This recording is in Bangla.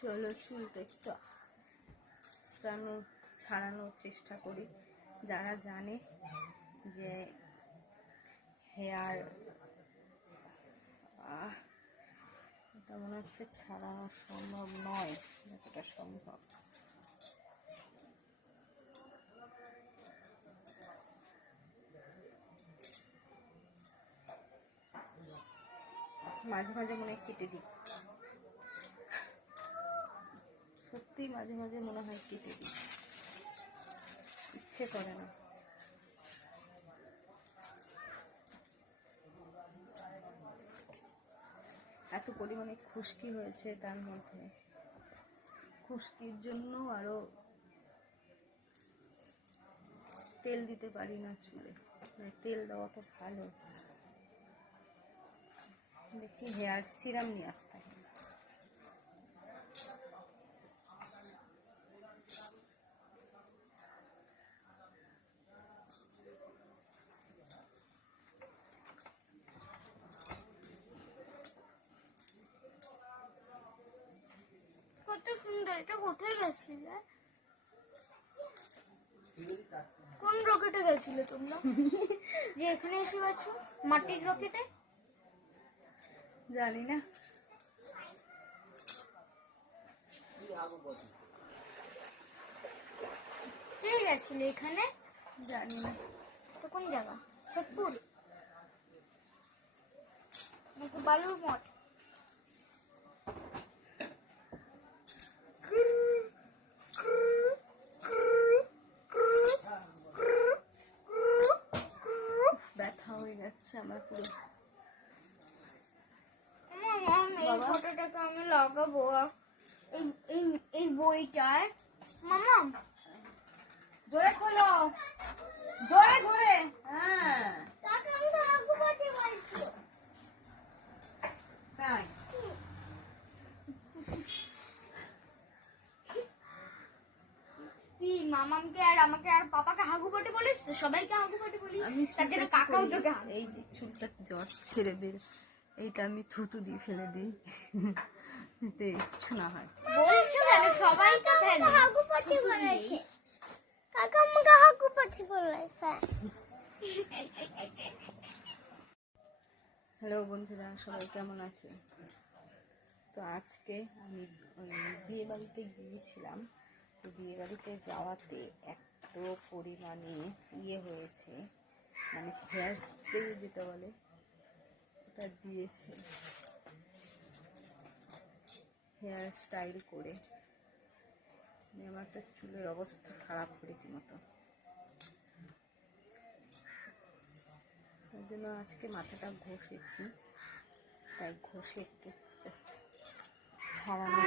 চলো চুলটা একটু ছাড়ানোর চেষ্টা করি। যারা জানে যে হেয়ার এটা মনে হচ্ছে ছাড়ানো সম্ভব নয়, যতটা সম্ভব। মাঝে মাঝে মনে হয় কেটে দিই, সত্যি মাঝে মাঝে মনে হয় কেটে দিই, ইচ্ছে করে না। এত পরিমাণে খুশকি হয়েছে, তার মধ্যে খুশকির জন্য আরো তেল দিতে পারি না চুলে, তেল দেওয়া তো ভালো। দেখি হেয়ার সিরাম নিয়ে আসতে হবে। কত সুন্দর! এটা কোথায় গেছিলে? কোন রকেটে গেছিলে তোমরা যে এখানে এসে গেছো? মাটির রকেটে? জানি না। কে গেছিলে এখানে? জানি না। তো কোন জায়গা? সোদপুর নাকি বালুর মঠ? ব্যথা হয়ে যাচ্ছে আমার পুরো। এই ফটোটাকে আমি লাগাবো এই বইটায়। মামা জোরে খোলো, জোরে জোরে। হ্যাঁ তাকে আমি লাগাবো বলতে বলছি। তাই তুই মামামকে আর আমাকে আর পাপাকে হাগুপাটি বলিস তো? সবাইকে হাগুপাটি বলি। আমি তাদের কাকাও তোকে এই যে চুলটা জ্বর ছেড়ে বের, এইটা আমি থুতু দিয়ে ফেলে দিই, এতে কিচ্ছু না হয়। বলছো কেন? সবাই তো ফেলে। হাগুপাটি বলেছে কাকা, আমাকে হাগুপাটি বলেছে। হ্যালো বন্ধুরা, সবাই কেমন আছে? তো আজকে আমি ওই বিয়ে বাড়িতে গিয়েছিলাম। তো বিয়ে বাড়িতে যাওয়াতে এত পরিমাণে হয়েছে, মানে হেয়ার স্প্রে যেটা বলে ওটা দিয়েছে হেয়ার স্টাইল করে। আমার তো চুলের অবস্থা খারাপ রীতিমতো। তার জন্য আজকে মাথাটা ঘষেছি, তাই ঘষে একটু জাস্ট ছাড়ানো।